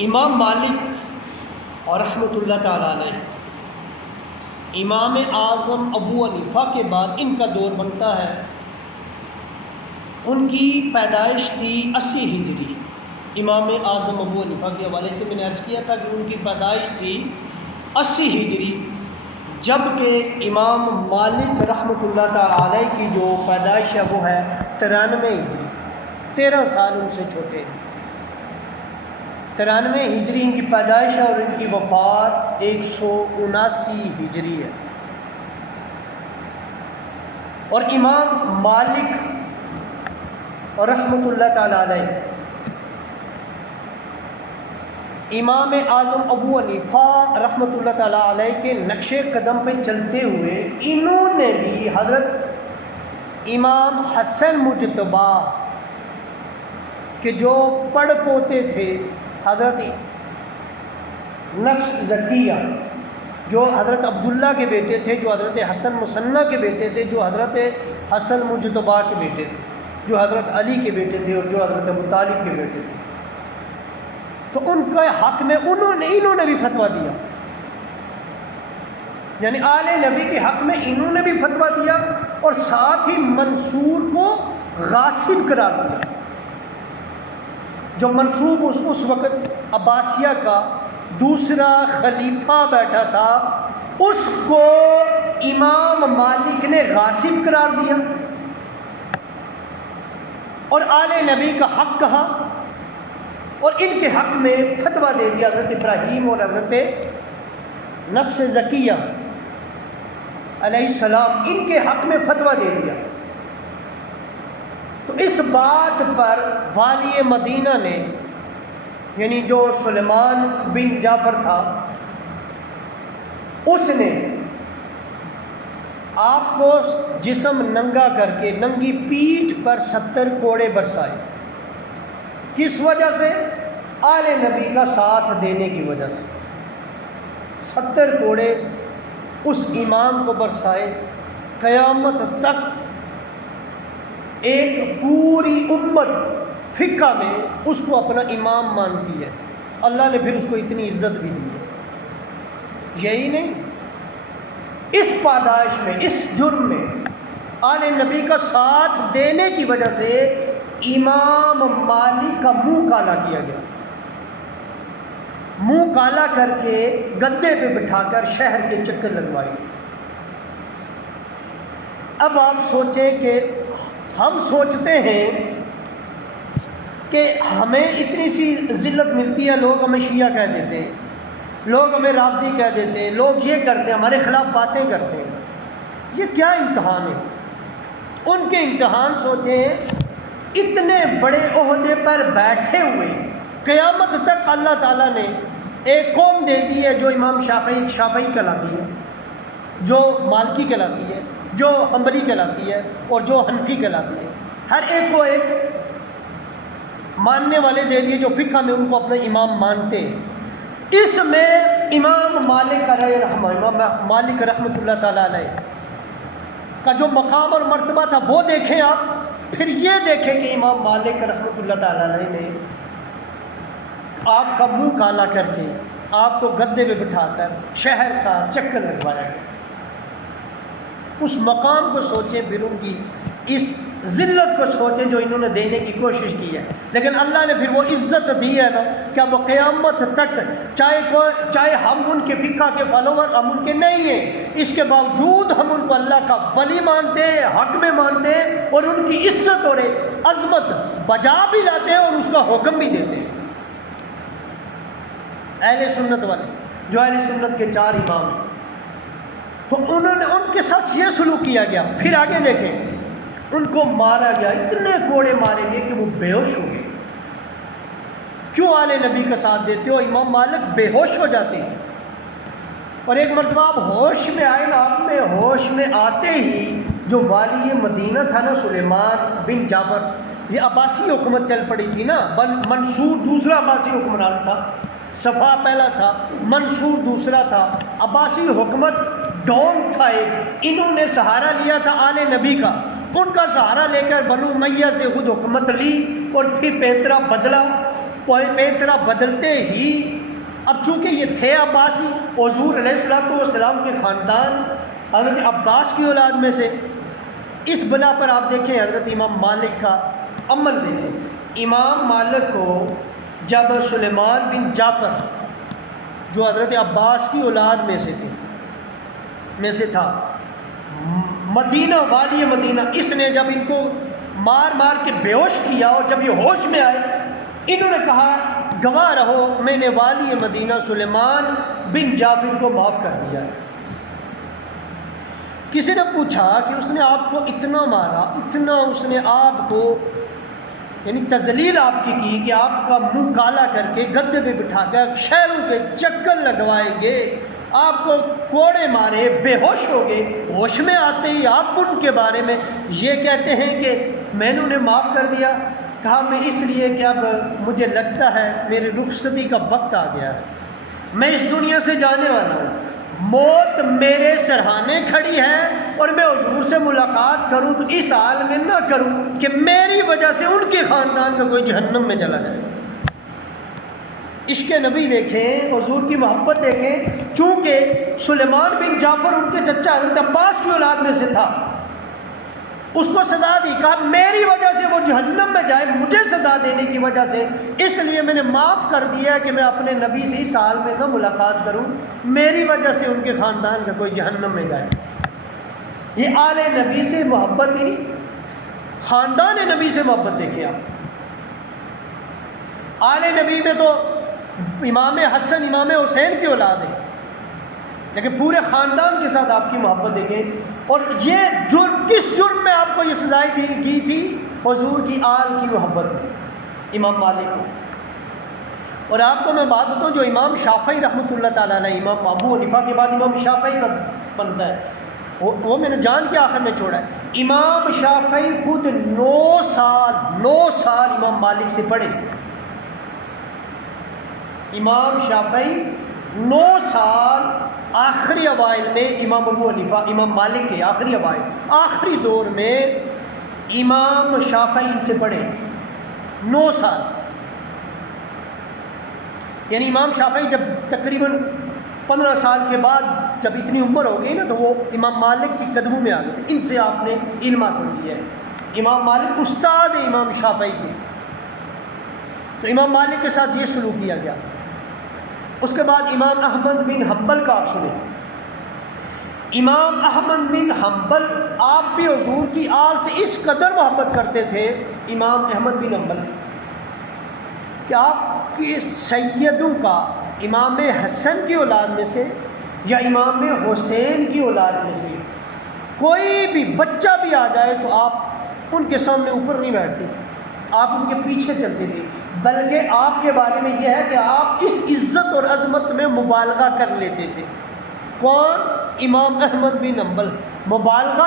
امام مالک اور رحمۃ اللہ تعالیٰ علیہ امام اعظم ابو حنیفہ کے بعد ان کا دور بنتا ہے۔ ان کی پیدائش تھی 80 ہجری۔ امام اعظم ابو حنیفہ کے حوالے سے میں نے عرض کیا تھا کہ ان کی پیدائش تھی 80 ہجری، جبکہ امام مالک رحمۃ اللہ تعالیٰ علیہ کی جو پیدائش ہے وہ ہے 93 ہجری، 13 سال ان سے چھوٹے ہیں۔ 93 ہجری ان کی پیدائش ہے اور ان کی وفات 179 ہجری ہے۔ اور امام مالک اور رحمۃ اللہ تعالیٰ علیہ امام اعظم ابو حنیفہ رحمۃ اللہ تعالیٰ علیہ کے نقش قدم پہ چلتے ہوئے انہوں نے بھی حضرت امام حسن مجتبیٰ کے جو پڑ پوتے تھے، حضرت نفس زکیہ جو حضرت عبداللہ کے بیٹے تھے، جو حضرت حسن مثنیٰ کے بیٹے تھے، جو حضرت حسن مجتبیٰ کے بیٹے تھے، جو حضرت علی کے بیٹے تھے اور جو حضرت ابو طالب کے بیٹے تھے، تو ان کے حق میں انہوں نے بھی فتویٰ دیا، یعنی آل نبی کے حق میں انہوں نے بھی فتویٰ دیا اور ساتھ ہی منصور کو غاصب قرار دیا۔ جو منصوب اس وقت عباسیہ کا دوسرا خلیفہ بیٹھا تھا، اس کو امام مالک نے غاصب قرار دیا اور آل نبی کا حق کہا اور ان کے حق میں فتویٰ دے دیا۔ حضرت ابراہیم اور حضرت نفس زکیہ علیہ السلام ان کے حق میں فتویٰ دے دیا۔ تو اس بات پر والی مدینہ نے، یعنی جو سلیمان بن جعفر تھا، اس نے آپ کو جسم ننگا کر کے ننگی پیٹھ پر 70 کوڑے برسائے۔ کس وجہ سے؟ آل نبی کا ساتھ دینے کی وجہ سے 70 کوڑے اس امام کو برسائے۔ قیامت تک ایک پوری امت فقہ میں اس کو اپنا امام مانتی ہے، اللہ نے پھر اس کو اتنی عزت بھی دی ہے۔ یہی نہیں، اس پاداش میں، اس جرم میں آل نبی کا ساتھ دینے کی وجہ سے امام مالک کا منہ کالا کیا گیا، منہ کالا کر کے گدے پہ بٹھا کر شہر کے چکر لگوائے۔ اب آپ سوچیں کہ ہم سوچتے ہیں کہ ہمیں اتنی سی ذلت ملتی ہے، لوگ ہمیں شیعہ کہہ دیتے ہیں، لوگ ہمیں رافضی کہہ دیتے ہیں، لوگ یہ کرتے ہیں، ہمارے خلاف باتیں کرتے ہیں۔ یہ کیا امتحان ہے؟ ان کے امتحان سوچیں، اتنے بڑے عہدے پر بیٹھے ہوئے قیامت تک اللہ تعالیٰ نے ایک قوم دے دی ہے جو امام شافعی کہلاتی ہے، جو مالکی کہلاتی ہے، جو حنبلی کہلاتی ہے اور جو حنفی کہلاتی ہے۔ ہر ایک کو ایک ماننے والے دے دیے جو فقہ میں ان کو اپنا امام مانتے ہیں۔ اس میں امام مالک مالک رحمۃ اللہ تعالیٰ علیہ کا جو مقام اور مرتبہ تھا وہ دیکھیں آپ، پھر یہ دیکھیں کہ امام مالک رحمۃ اللہ تعالیٰ علیہ نے آپ کا منہ کالا کر کے آپ کو گدے پہ بٹھا کر شہر کا چکر لگوایا گیا۔ اس مقام کو سوچیں، پھر ان کی اس ذلت کو سوچیں جو انہوں نے دینے کی کوشش کی ہے، لیکن اللہ نے پھر وہ عزت دی ہے نا کہ وہ قیامت تک چاہے ہم ان کے فقہ کے فالوور ہم ان کے نہیں ہیں، اس کے باوجود ہم ان کو اللہ کا ولی مانتے ہیں، حق میں مانتے ہیں اور ان کی عزت اور عظمت بجا بھی لاتے ہیں اور اس کا حکم بھی دیتے ہیں۔ اہل سنت والے جو اہل سنت کے 4 امام ہیں، تو انہوں نے ان کے ساتھ یہ سلوک کیا گیا۔ پھر آگے دیکھیں، ان کو مارا گیا، اتنے کوڑے مارے گئے کہ وہ بے ہوش ہو گئے۔ کیوں آل نبی کا ساتھ دیتے ہو؟ امام مالک بے ہوش ہو جاتے ہیں، اور ایک مرتبہ آپ ہوش میں آئے نا، آپ میں ہوش میں آتے ہی جو والی مدینہ تھا نا سلیمان بن جعفر، یہ عباسی حکومت چل پڑی تھی نا، منصور دوسرا عباسی حکمران تھا، صفا پہلا تھا، منصور دوسرا تھا، عباسی حکومت ڈون تھا ایک، انہوں نے سہارا لیا تھا آل نبی کا، ان کا سہارا لے کر بنو امیہ سے خود حکومت لی اور پھر پیترا بدلا پیترا بدلتے ہی اب چونکہ یہ تھے عباسی، حضور علیہ السلام کے خاندان حضرت عباس کی اولاد میں سے، اس بنا پر آپ دیکھیں حضرت امام مالک کا عمل دیکھیں۔ امام مالک کو جب سلیمان بن جعفر جو حضرت عباس کی اولاد میں سے تھا، مدینہ والی مدینہ، اس نے جب ان کو مار مار کے بے ہوش کیا اور جب یہ ہوش میں آئے، انہوں نے کہا گواہ رہو میں نے والی مدینہ سلیمان بن جعفر کو معاف کر دیا ہے۔ کسی نے پوچھا کہ اس نے آپ کو اتنا مارا، اتنا اس نے آپ کو یعنی تذلیل آپ کی کہ آپ کا منہ کالا کر کے گدے پہ بٹھا کر شہروں کے چکر لگوائیں گے، آپ کو کوڑے مارے، بے ہوش ہو گئے، ہوش میں آتے ہی آپ ان کے بارے میں یہ کہتے ہیں کہ میں نے انہیں معاف کر دیا؟ کہا میں اس لیے کہ اب مجھے لگتا ہے میری رخصتی کا وقت آ گیا ہے، میں اس دنیا سے جانے والا ہوں، موت میرے سرہانے کھڑی ہے اور میں حضور سے ملاقات کروں تو اس حال میں نہ کروں کہ میری وجہ سے ان کے خاندان کا کوئی جہنم میں چلا جائے۔ عشق نبی دیکھیں، حضور کی محبت دیکھیں، چونکہ سلیمان بن جعفر ان کے چچا حضرت عباس کی اولاد میں سے تھا، اس کو سزا دی، کہا میری وجہ سے وہ جہنم میں جائے، مجھے سزا دینے کی وجہ سے، اس لیے میں نے معاف کر دیا کہ میں اپنے نبی سے اس حال میں نہ ملاقات کروں، میری وجہ سے ان کے خاندان کا کوئی جہنم میں جائے۔ یہ آل نبی سے محبت ہی نہیں، خاندان نبی سے محبت دیکھیں آپ۔ آل نبی میں تو امام حسن امام حسین کی اولاد ہے، لیکن پورے خاندان کے ساتھ آپ کی محبت دیکھیں۔ اور یہ جرم، کس جرم میں آپ کو یہ سزائیں کی تھی؟ حضور کی آل کی محبت میں، امام مالک کو۔ اور آپ کو میں بات بتاؤں، جو امام شافعی رحمۃ اللہ تعالیٰ علیہ، امام ابو حنیفہ کے بعد امام شافعی بنتا ہے، وہ میں نے جان کے آخر میں چھوڑا ہے۔ امام شافعی خود 9 سال امام مالک سے پڑھے۔ امام شافعی 9 سال آخری اوائل میں امام ابو حنیفہ، امام مالک کے آخری اوائل، آخری دور میں امام شافعی ان سے پڑھے 9 سال۔ یعنی امام شافعی جب تقریباً 15 سال کے بعد جب اتنی عمر ہو گئی نا، تو وہ امام مالک کی قدموں میں آ گئے، ان سے آپ نے علم حاصل کیا ہے۔ امام مالک استاد ہے امام شافعی کے، تو امام مالک کے ساتھ یہ سلوک کیا گیا۔ اس کے بعد امام احمد بن حنبل کا آپ سنیں۔ امام احمد بن حنبل آپ بھی حضور کی آل سے اس قدر محبت کرتے تھے، امام احمد بن حنبل، کہ آپ کے سیدوں کا امام حسن کی اولاد میں سے یا امام حسین کی اولاد میں سے کوئی بھی بچہ بھی آ جائے تو آپ ان کے سامنے اوپر نہیں بیٹھتے، آپ ان کے پیچھے چلتے تھے، بلکہ آپ کے بارے میں یہ ہے کہ آپ اس عزت اور عظمت میں مبالغہ کر لیتے تھے۔ کون؟ امام احمد بن حنبل۔ مبالغہ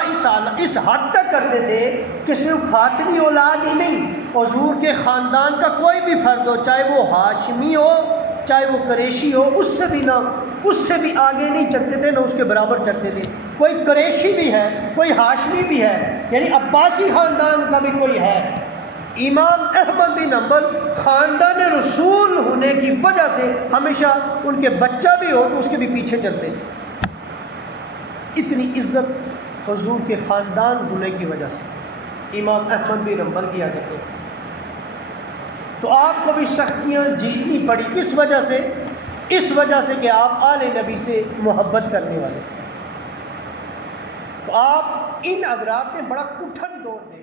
اس حد تک کرتے تھے کہ صرف فاطمی اولاد ہی نہیں، حضور کے خاندان کا کوئی بھی فرد ہو، چاہے وہ ہاشمی ہو چاہے وہ قریشی ہو، اس سے بھی آگے نہیں چلتے تھے، نہ اس کے برابر چلتے تھے۔ کوئی قریشی بھی ہے، کوئی ہاشمی بھی ہے، یعنی عباسی خاندان کا بھی کوئی ہے، امام احمد بن حنبل خاندان رسول ہونے کی وجہ سے ہمیشہ ان کے بچہ بھی ہو تو اس کے بھی پیچھے چلتے تھے۔ اتنی عزت حضور کے خاندان ہونے کی وجہ سے امام احمد بن حنبل کیا کرتے تھے۔ تو آپ کو بھی سختیاں جیتنی پڑی، کس وجہ سے؟ اس وجہ سے کہ آپ آل نبی سے محبت کرنے والے۔ تو آپ ان حضرات نے بڑا کٹھن دور دیا۔